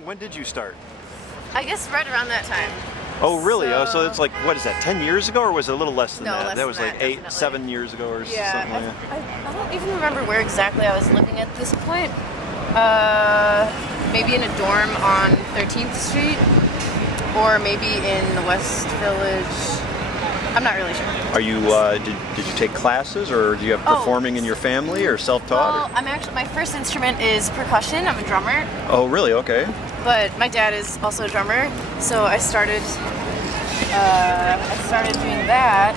long? When did you start? I guess right around that time. Oh, really? So it's like, what is that, 10 years ago, or was it a little less than No, that? less That was than like that, 8, definitely. 7 years ago or something like that. I don't even remember where exactly I was living at this point. Maybe in a dorm on 13th Street, or maybe in the West Village. I'm not really sure. Are you, did you take classes, or do you have performing in your family, or self-taught? Well, my first instrument is percussion. I'm a drummer. Oh, really? Okay. But my dad is also a drummer, so I started doing that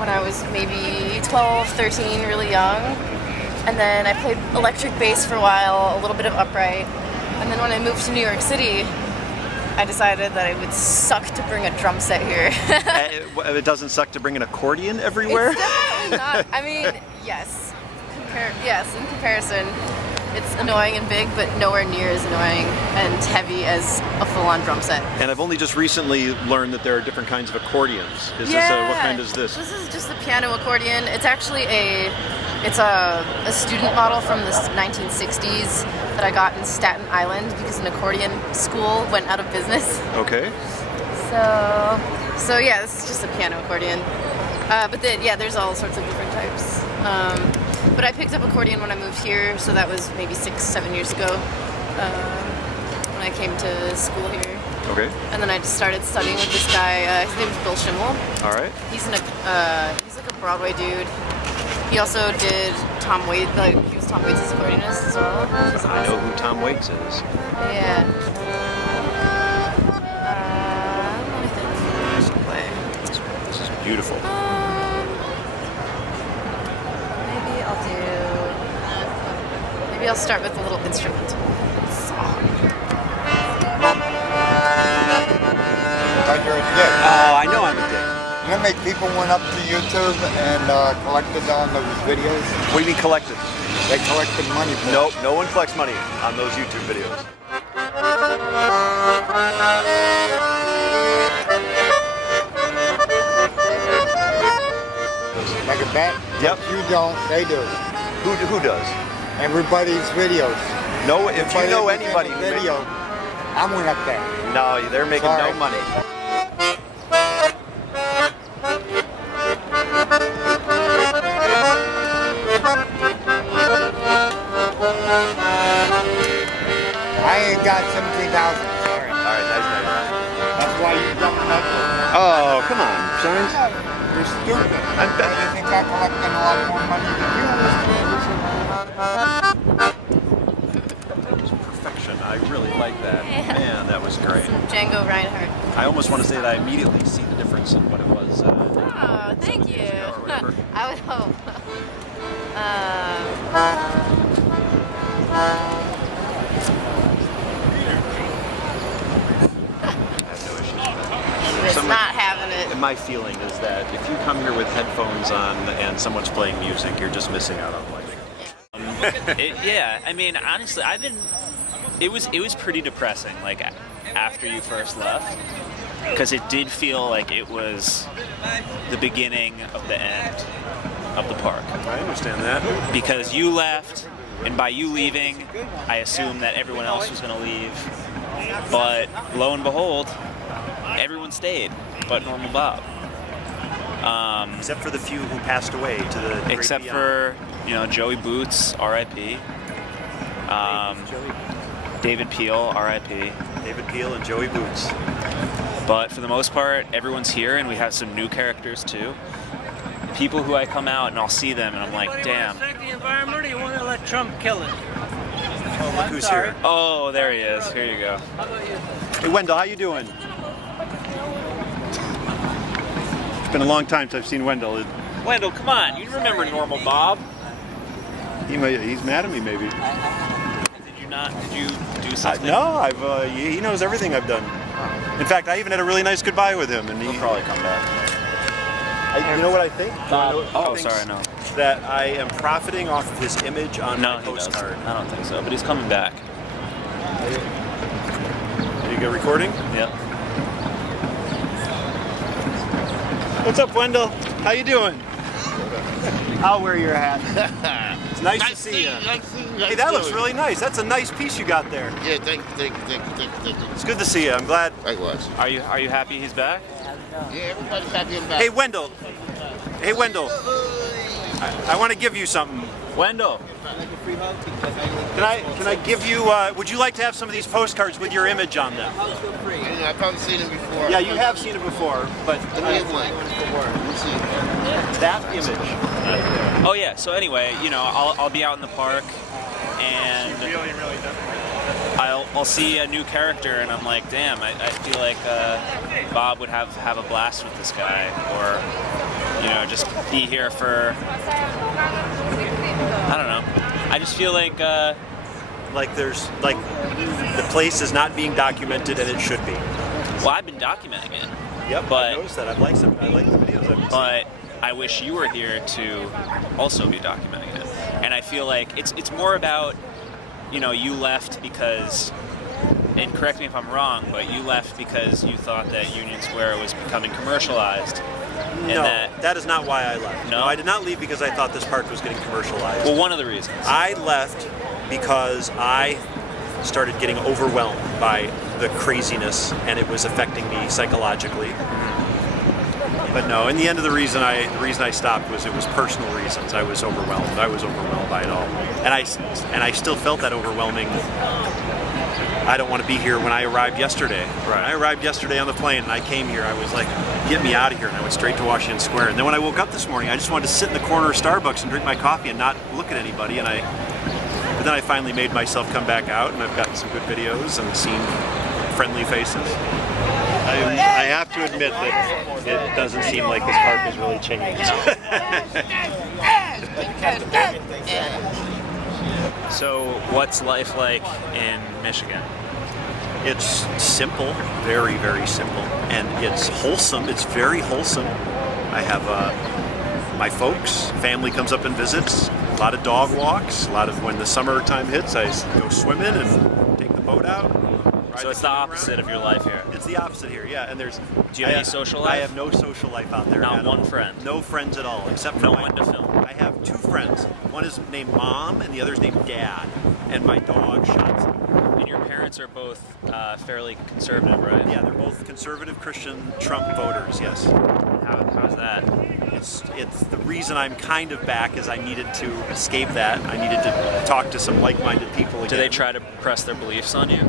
when I was maybe 12, 13, really young. And then I played electric bass for a while, a little bit of upright. And then when I moved to New York City, I decided that it would suck to bring a drum set here. It doesn't suck to bring an accordion everywhere? It's definitely not. I mean, yes. In comparison, it's annoying and big, but nowhere near as annoying and heavy as a full-on drum set. And I've only just recently learned that there are different kinds of accordions. What kind is this? This is just a piano accordion. It's actually a student model from the 1960s that I got in Staten Island because an accordion school went out of business. Okay. So yeah, this is just a piano accordion. But then, yeah, there's all sorts of different types. But I picked up accordion when I moved here, so that was maybe 6-7 years ago when I came to school here. Okay. And then I just started studying with this guy. His name is Bill Schimmel. All right. He's like a Broadway dude. He also did Tom Waits, he was Tom Waits' accordionist as well. I know who Tom Waits is. Yeah. Let me think what I should play. This is beautiful. Maybe I'll start with a little instrumental song. You're a dick. Oh, I know I'm a dick. You know how many people went up to YouTube and collected on those videos? What do you mean collected? They collected money for Nope, no one collects money on those YouTube videos. Like a bet? Yep. If you don't, they do. Who does? Everybody's videos. No, if you know Everybody that anybody was who in the video, I went up there. No, they're making Sorry. no money. I ain't got 17,000. Sorry. All right, nice. That's why you're dumping that. Oh, come on, Shines. You're stupid. I'm Why do you think I'm collecting a lot more money than you? That was perfection. I really like that. Yeah. Man, that was great. Some Django Reinhardt. I almost want to say that I immediately see the difference in what it was. Oh, thank you. Or whatever. I would hope. I have no issues with It's Some- not having it. My feeling is that if you come here with headphones on and someone's playing music, you're just missing out on life. Yeah, I mean, honestly, it was pretty depressing, like, after you first left, because it did feel like it was the beginning of the end of the park. I understand that. Because you left, and by you leaving, I assumed that everyone else was going to leave, but lo and behold, everyone stayed, but Normal Bob. Except for the few who passed away to the great Except beyond. for, Joey Boots, R.I.P. David Peel, R.I.P. David Peel and Joey Boots. But for the most part, everyone's here, and we have some new characters too. People who I come out and I'll see them, and I'm like, damn. Protect the environment, or you want to let Trump kill it? Oh, look who's here. Oh, there he is. Here you go. How about you? Hey, Wendell, how you doing? It's been a long time since I've seen Wendell. Wendell, come on. You remember Normal Bob? He's mad at me, maybe. Did you not? Did you do something? No, he knows everything I've done. In fact, I even had a really nice goodbye with him, and he'll probably come back. You know what I think? Bob. Oh, Thinks sorry, no. That I am profiting off of his image on No, my he doesn't. postcard. I don't think so, but he's coming back. You get recording? Yep. What's up, Wendell? How you doing? I'll wear your hat. Nice to see you. Hey, that looks really nice. That's a nice piece you got there. Yeah, thank you. It's good to see you. I'm glad. Likewise. Are you happy he's back? Yeah, everybody's happy I'm back. Hey, Wendell. Hey, Wendell. I want to give you something. Wendell. Can I give you? Would you like to have some of these postcards with your image on them? Yeah, I've probably seen it before. Yeah, you have seen it before, but Let me get one. Let me see. that image. Oh yeah. So anyway, I'll be out in the park, and I'll see a new character, and I'm like, damn, I feel like Bob would have a blast with this guy, or just be here for. I don't know. I just feel like there's the place is not being documented, and it should be. well, I've been documenting it. Yep, But- I noticed that. I like the videos. I've been seeing. But I wish you were here to also be documenting it. And I feel like it's more about, you left because, and correct me if I'm wrong, but you left because you thought that Union Square was becoming commercialized. And No, that, that is not why I left. No? I did not leave because I thought this park was getting commercialized. well, one of the reasons. I left because I started getting overwhelmed by the craziness, and it was affecting me psychologically. But no, in the end of the reason I stopped was it was personal reasons. I was overwhelmed. I was overwhelmed by it all, and I still felt that overwhelming. I don't want to be here when I arrived yesterday. When I arrived yesterday on the plane and I came here, I was like, get me out of here, and I went straight to Washington Square. And then when I woke up this morning, I just wanted to sit in the corner of Starbucks and drink my coffee and not look at anybody. But then I finally made myself come back out, and I've gotten some good videos and seen friendly faces. I have to admit that it doesn't seem like this park has really changed. So what's life like in Michigan? It's simple, very, very simple, and it's wholesome. It's very wholesome. I have my folks, family comes up and visits, a lot of dog walks, a lot of when the summertime hits, I go swimming and take the boat out. So it's the opposite of your life here. It's the opposite here, yeah. And there's. Do you have any social life? I have no social life out there. Not at one all. friend? No friends at all, except for No my- one to film? I have two friends. One is named Mom, and the other is named Dad. And my dog Shotzi. And your parents are both fairly conservative, right? Yeah, they're both conservative Christian Trump voters. Yes. How's that? It's the reason I'm kind of back is I needed to escape that. I needed to talk to some like-minded people again. Do they try to press their beliefs on you?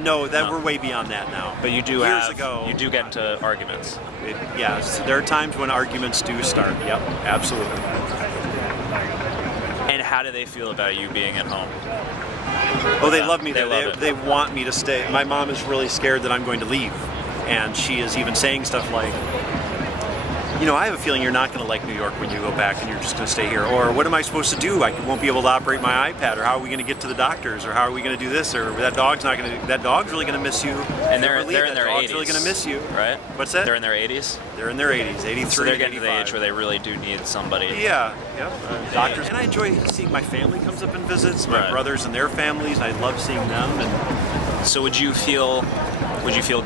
No, No. we're way beyond that now. But you do Years ago, you do get into arguments. There are times when arguments do start. Yep, absolutely. And how do they feel about you being at home? Oh, they Yeah, love me they there. love it. They want me to stay. My mom is really scared that I'm going to leave, and she is even saying stuff like, I have a feeling you're not going to like New York when you go back and you're just going to stay here. Or what am I supposed to do? I won't be able to operate my iPad. Or how are we going to get to the doctors? Or how are we going to do this? Or that dog's really going to miss you. And they're in their That dog's 80s. really going to miss you. Right? What's that? They're in their 80s. They're in their 80s, 83, So they're getting to the 85. age where they really do need somebody. Yeah. Doctors. And I enjoy seeing my family comes up and visits, my Right. brothers and their families. I love seeing them. And So would you feel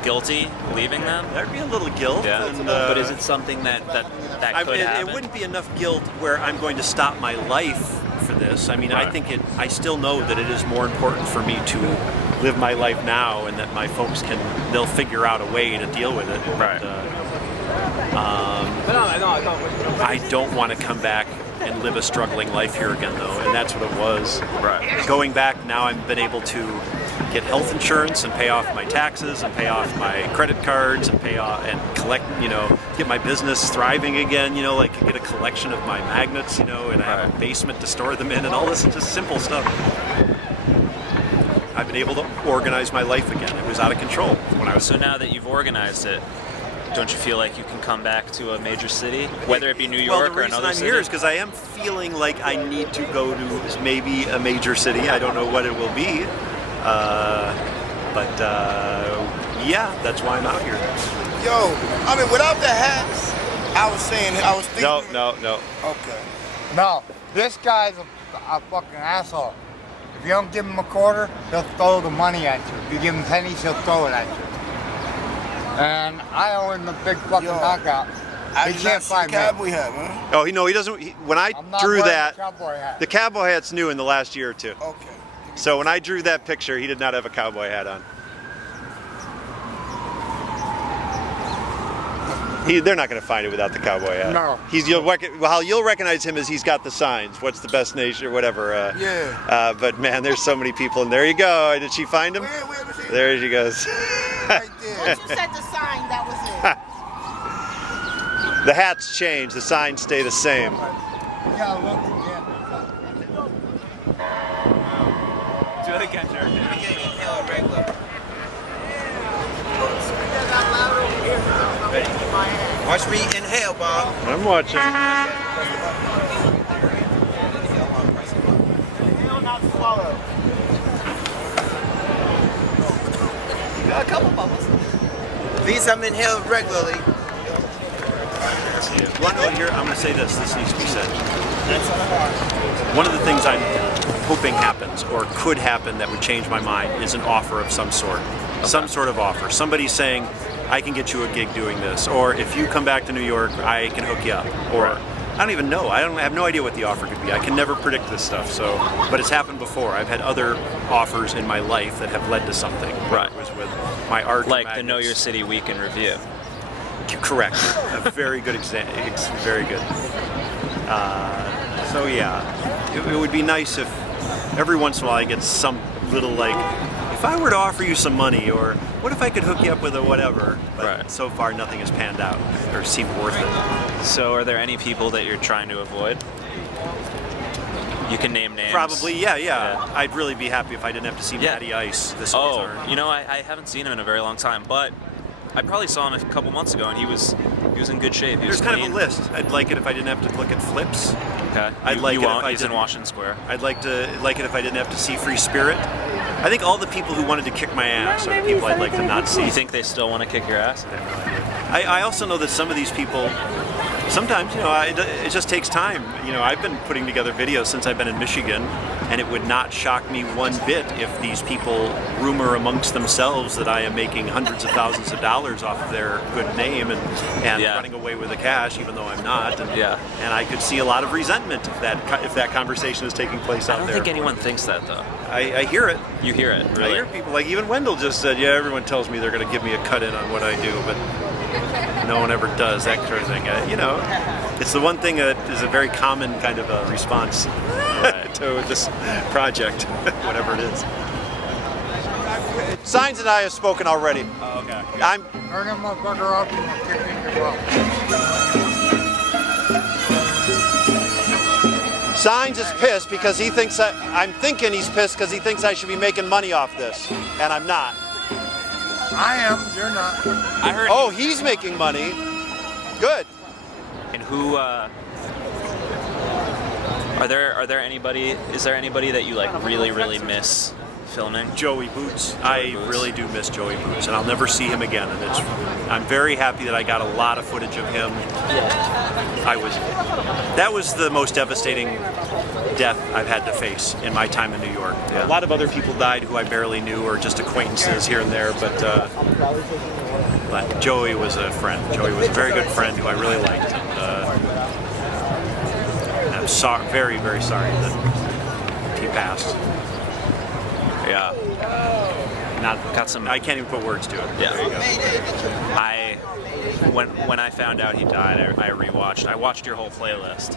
guilty leaving them? there'd be a little guilt. Yeah. And, But is it something that could happen? It wouldn't be enough guilt where I'm going to stop my life for this. I mean, I Right. think I still know that it is more important for me to live my life now, and that my folks they'll figure out a way to deal with it. Right. I don't want to come back and live a struggling life here again, though, and that's what it was. Right. Going back now, I've been able to get health insurance and pay off my taxes and pay off my credit cards and pay off and collect, get my business thriving again, get a collection of my magnets, and I have a basement to store them in and all this just simple stuff. I've been able to organize my life again. It was out of control when I was. So now that you've organized it, don't you feel like you can come back to a major city, whether it be New York or another I'm city? here is because I am feeling like I need to go to maybe a major city. I don't know what it will be. Yeah, that's why I'm out here. Yo, without the hats, I was thinking. No. Okay. No, this guy's a fucking asshole. If you don't give him a quarter, he'll throw the money at you. If you give him pennies, he'll throw it at you. And I owe him a big fucking knockout. I He did can't not see the find me. cowboy hat, man. Oh, he doesn't. When I I'm not drew wearing that, the cowboy hat. the cowboy hat's new in the last year or two. Okay. So when I drew that picture, he did not have a cowboy hat on. They're not going to find it without the cowboy hat. No. How you'll recognize him is he's got the signs. What's the best nation or whatever. Yeah. But man, there's so many people, and there you go. Did she find him? Where was he? There she goes. Right there. Once you set the sign, that was it. The hats change. The signs stay the same. Yeah, look again. Do it again, Jared. Watch me inhale, Bob. I'm watching. Got a couple bubbles. These I'm inhaled regularly. I'm going to say this. This needs to be said. One of the things I'm hoping happens or could happen that would change my mind is an offer of some sort. Some sort of offer. Somebody saying, I can get you a gig doing this, or if you come back to New York, I can hook you up, or I don't even know. I have no idea what the offer could be. I can never predict this stuff. So, but it's happened before. I've had other offers in my life that have led to something. Right. It was with my art. Like the magnets. Know Your City Week in Review. Correct. A very good example. Very good. So yeah, it would be nice if every once in a while I get some little like, if I were to offer you some money, or what if I could hook you up with a whatever. But Right. so far nothing has panned out or seemed worth it. So are there any people that you're trying to avoid? You can name names. Probably, yeah. I'd really be happy if I didn't have to see Yeah. Matty Ice this Oh, time. you know, I haven't seen him in a very long time, but I probably saw him a couple months ago, and he was in good shape. He was There's kind of clean. a list. I'd like it if I didn't have to look at flips. Okay. I'd like you it if won't. I He's in didn't- Washington Square. I'd like it if I didn't have to see Free Spirit. I think all the people who wanted to kick my ass are the people I'd like to not see. You think they still want to kick your ass? I also know that some of these people, sometimes, it just takes time. I've been putting together videos since I've been in Michigan, and it would not shock me one bit if these people rumor amongst themselves that I am making hundreds of thousands of dollars off of their good name and Yeah. running away with the cash, even though I'm not. And, Yeah. and I could see a lot of resentment if that conversation is taking place I out don't there. think anyone thinks that, though. I hear it. You hear it, I really? hear people, like even Wendell just said, yeah, everyone tells me they're going to give me a cut in on what I do, but no one ever does, that sort of thing. It's the one thing that is a very common kind of a response to this project, whatever it is. Signs and I have spoken already. Oh, okay. I'm Turn that motherfucker off and I'll kick you in your butt. Signs is pissed because he thinks I'm thinking he's pissed because he thinks I should be making money off this, and I'm not. I am, you're not. I heard. Oh, he's making money. Good. And who? Are there anybody? Is there anybody that you like really miss filming? Joey Boots. Joey I Boots. really do miss Joey Boots, and I'll never see him again. And I'm very happy that I got a lot of footage of him. That was the most devastating death I've had to face in my time in New York. Yeah. A lot of other people died who I barely knew, or just acquaintances here and there. But Joey was a friend. Joey was a very good friend who I really liked. And I'm very, very sorry that he passed. Yeah. Got some. I can't even put words to it. Yeah. There you go. When I found out he died, I rewatched. I watched your whole playlist,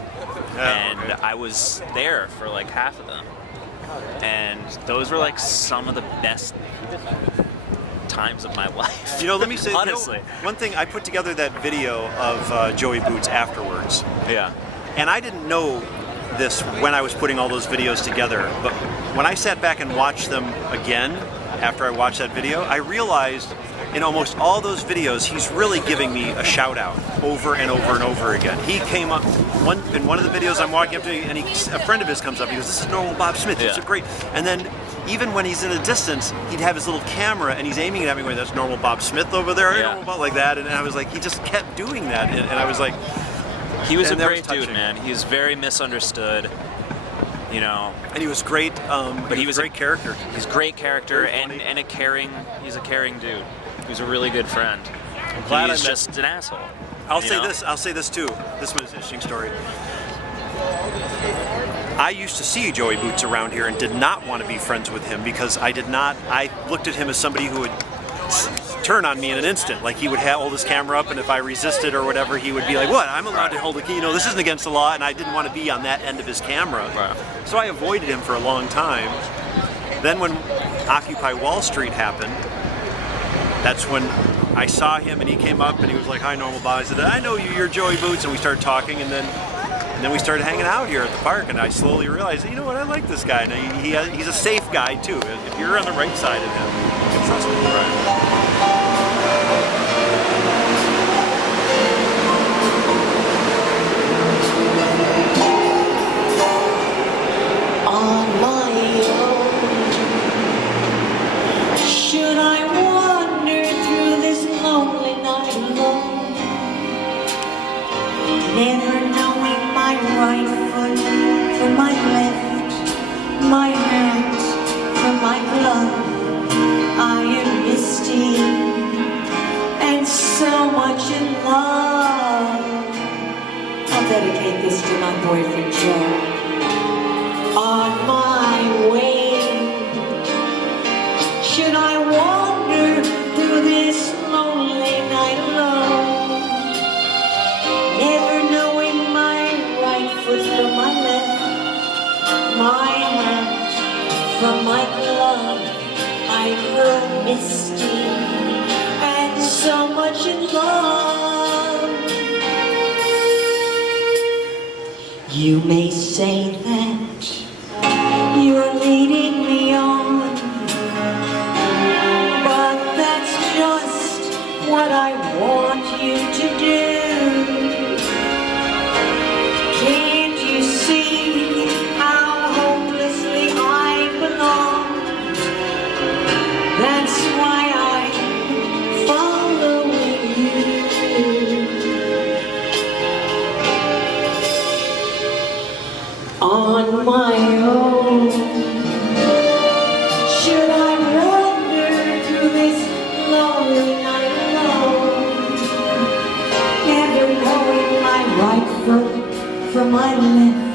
and okay. I was there for like half of them, and those were like some of the best times of my life. Let me say, honestly. one thing, I put together that video of Joey Boots afterwards, Yeah. and I didn't know this when I was putting all those videos together, but when I sat back and watched them again after I watched that video, I realized in almost all those videos, he's really giving me a shout out over and over and over again. He came up in one of the videos I'm walking up to, and a friend of his comes up. He goes, "This is normal Bob Smith. He's Yeah. a great." And then even when he's in a distance, he'd have his little camera and he's aiming it at me, going, "That's normal Bob Smith over there." Yeah. Normal Bob, like that. And I was like, he just kept doing that, and I was like, He was a And that was great dude, touching. man. He was very misunderstood. and he was great. But he was a great character. He's a great character Very funny. and he's a caring dude. He was a really good friend. glad I He's met- just an asshole. I'll you say know? this. I'll say this too. This was an interesting story. I used to see Joey Boots around here and did not want to be friends with him because I looked at him as somebody who would turn on me in an instant. Like he would hold his camera up, and if I resisted or whatever, he would be like, "What? I'm allowed to hold it? You know, this isn't against the law." And I didn't want to be on that end of his camera, so I avoided him for a long time. Then when Occupy Wall Street happened, that's when I saw him, and he came up and he was like, "Hi, Normal Bob." I said, "I know you. You're Joey Boots," and we started talking, and then we started hanging out here at the park, and I slowly realized, you know what, I like this guy. And he's a safe guy too. If you're on the right side of him, you can trust him. On my own, should I wander through this lonely night alone, never knowing my right foot from my left, my hands from my glove? I am misty and so much in love. I'll dedicate this to my boyfriend Joe. On my way, should I wander through this lonely night alone, never knowing my right foot from my left, my hands from my glove? I grow misty and so much in love. You may say that you're leading me on, but that's just what I want you to do. Can't you see how hopelessly I belong? That's why I'm following you. On my own, should I wander through this lonely night alone, never knowing my right foot from my left,